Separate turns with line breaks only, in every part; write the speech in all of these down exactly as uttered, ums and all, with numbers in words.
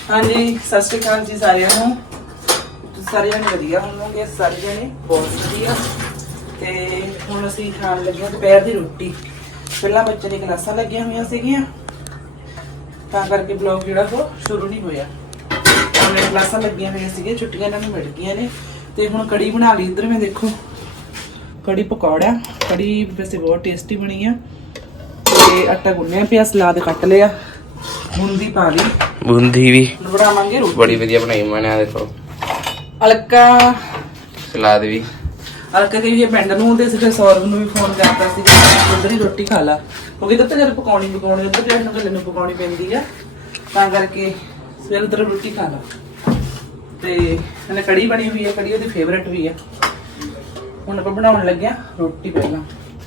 हाँ जी सत श्री अकाल जी सारिਆਂ ਨੂੰ ਤੁਸੀਂ ਸਾਰੇ ਜਣੇ ਵਧੀਆ ਹੋਵੋਗੇ ਸਾਰੇ ਜਣੇ ਬਹੁਤ ਵਧੀਆ ਤੇ ਹੁਣ ਅਸੀਂ ਖਾਣ ਲੱਗੇ ਹਾਂ ਦੁਪਹਿਰ ਦੀ ਰੋਟੀ ਪਹਿਲਾਂ ਬੱਚੇ ਦੀ ਕਲਾਸਾਂ ਲੱਗੀਆਂ ਹੋਈਆਂ ਸੀਗੀਆਂ ਤਾਂ ਕਰਕੇ ਵਲੌਗ ਜਿਹੜਾ ਉਹ ਸ਼ੁਰੂ ਨਹੀਂ ਹੋਇਆ ਉਹਨੇ ਕਲਾਸਾਂ ਲੱਗੀਆਂ ਹੋਈਆਂ ਸੀਗੀਆਂ ਛੁੱਟੀਆਂ ਇਹਨਾਂ ਨੂੰ ਮਿਲ ਗਈਆਂ ਨੇ ਤੇ ਹੁਣ ਕੜੀ ਬਣਾ ਲਈ ਇੱਧਰ ਮੈਂ ਦੇਖੋ ਕੜੀ ਪਕੌੜਾ ਕੜੀ ਵੈਸੇ ਬਹੁਤ ਟੇਸਟੀ ਬਣੀ ਆ ਤੇ ਆਟਾ ਗੁੰਨਿਆ ਪਿਆ ਸਲਾਦ ਕੱਟ ਲਿਆ बूंदी पा ली
बूंदी भी
बनावांगे रोटी
बड़ी बढ़िया बनाई मैंने देखो
अलका
सलाद भी
अलका कही पिंड नूं ते फिर सौरभ नूं भी फोन करता सी उधर ही रोटी खा ला क्योंकि इधर तो जब पकाउणी पकाउणी उधर जब गले नूं पकाउणी पैंदी आ तां करके फिर उधर रोटी खा ला ते इहने कड़ी बनी हुई है कड़ी ओदी फेवरेट भी है हुण आपां बनाउण लगे आ रोटी पहलां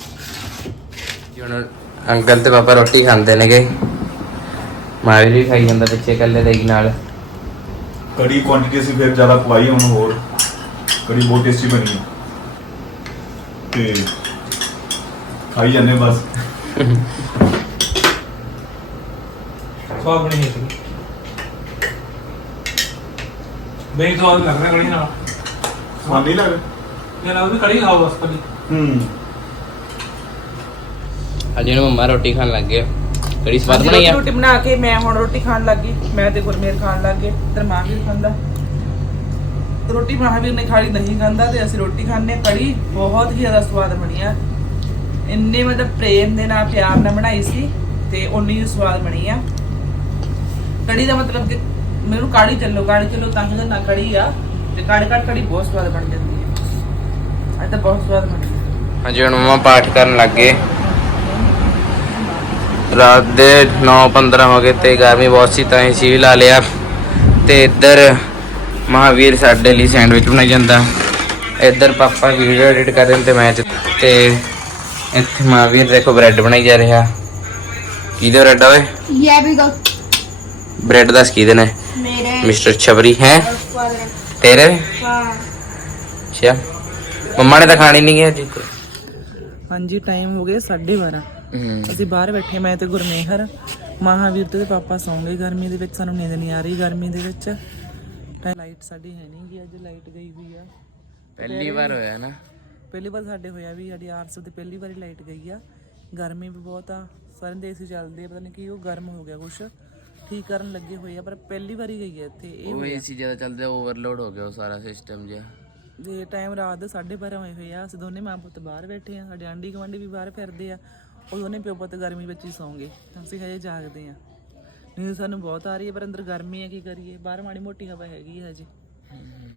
हुण अंकल ते पापा रोटी खांदे नेगे महावीर भी खाई जाता पिछे कले देगी नाल
कड़ी क्वांटिटी से फिर ज़्यादा पवाई है उन्होंने और कड़ी बहुत टेस्टी बनी है ते खाई जाने बस
स्वाद बनी है दही स्वाद लग रहा है कड़ी ना
स्वाद नहीं लग रहा
यार अभी कड़ी खाओ बस कड़ी
हम्म
अजी ने मम्मा रोटी खान लग गए कड़ी स्वाद बनाई है
रोटी बना के मैं हुण रोटी खान लग गई मैं ते गुरमेर खान लग गए इधर महावीर खांदा रोटी महावीर ने खाली नहीं खांदा ते असि रोटी खाने कड़ी बहुत ही ज्यादा स्वाद बनी है इन्ने मतलब प्रेम दे नाल प्यार नाल बनाई सी ते उन्नी ही स्वाद बनी है कड़ी दा मतलब कि मेनू काड़ी चलो काड़ी चलो तां ही ना कड़ी आ ते काड़ी काड़ कड़ी बहुत स्वाद बन जाती है आज तो बहुत स्वाद बनी है
हाँ जी हुण मम्मा पाठ करन लग गए रात दे नौ पंद्रह हो गए ते गर्मी बहुत सी तां सी भी ला लिया ते इधर महावीर साडे लिए सैंडविच बनाई जांदा इधर पापा वीडियो एडिट कर रहे ते मैं ते इत्थे महावीर देखो ब्रेड बनाई जा रहा किहदे ब्रेड ओए
ये भी गो
ब्रेड दस किहदे ने
मेरे
मिस्टर छबरी हैं तेरे अच्छा मम्मा ने तो खानी नहीं है जी
हाँ जी टाइम हो गया साढ़े बारह ਅਸੀਂ ਬਾਹਰ ਬੈਠੇ ਮੈਂ ਤੇ ਗੁਰਮੇਹਰ ਮਹਾਵੀਰ ਤੇ ਪਾਪਾ ਸੌਂ ਗਏ ਗਰਮੀ ਦੇ ਵਿੱਚ ਸਾਨੂੰ ਨੀਂਦ ਨਹੀਂ ਆ ਰਹੀ ਗਰਮੀ ਦੇ ਵਿੱਚ ਲਾਈਟ ਸਾਡੀ ਹੈ ਨਹੀਂ ਗੀ ਅੱਜ ਲਾਈਟ ਗਈ ਹੋਈ ਆ
ਪਹਿਲੀ ਵਾਰ ਹੋਇਆ ਨਾ
ਪਹਿਲੀ ਵਾਰ ਸਾਡੇ ਹੋਇਆ ਵੀ ਸਾਡੀ ਆਰਸੋ ਤੇ ਪਹਿਲੀ ਵਾਰੀ ਲਾਈਟ ਗਈ ਆ ਗਰਮੀ ਵੀ ਬਹੁਤ ਆ ਸਾਰੇ ਦੇ ਏਸੀ ਚੱਲਦੇ ਪਤਾ ਨਹੀਂ ਕੀ ਉਹ ਗਰਮ ਹੋ ਗਿਆ ਕੁਛ ਠੀਕ ਕਰਨ ਲੱਗੇ ਹੋਏ ਆ ਪਰ ਪਹਿਲੀ ਵਾਰੀ ਗਈ ਆ ਇੱਥੇ ਇਹ
ਉਹ ਏਸੀ ਜ਼ਿਆਦਾ ਚੱਲਦਾ ਓਵਰਲੋਡ ਹੋ ਗਿਆ ਉਹ ਸਾਰਾ ਸਿਸਟਮ ਜਿਹਾ
ਦੇ ਟਾਈਮ ਰਾਤ ਦੇ ਸਾਢੇ ਬਾਰਾਂ ਹੋਏ ਹੋਏ ਆ ਅਸੀਂ ਦੋਨੇ ਮਾਂ ਪੁੱਤ ਬਾਹਰ ਬੈਠੇ ਆ ਸਾਡੇ ਆਂਢੀ ਗੁਆਂਢੀ ਵੀ ਬਾਹਰ ਫਿਰਦੇ ਆ ਉਹ ਦੋਨੇ ਪਿਓ ਪੁੱਤ ਗਰਮੀ ਵਿੱਚ ਹੀ ਸੌਂਗੇ ਅਸੀਂ ਹਜੇ ਜਾਗਦੇ ਆ ਨੀਂਦ ਸਾਨੂੰ ਬਹੁਤ ਆ ਰਹੀ ਹੈ ਪਰ ਅੰਦਰ ਗਰਮੀ ਹੈ ਕੀ ਕਰੀਏ ਬਾਹਰ ਮਾੜੀ ਮੋਟੀ ਹਵਾ ਹੈਗੀ ਹੈ ਹਜੇ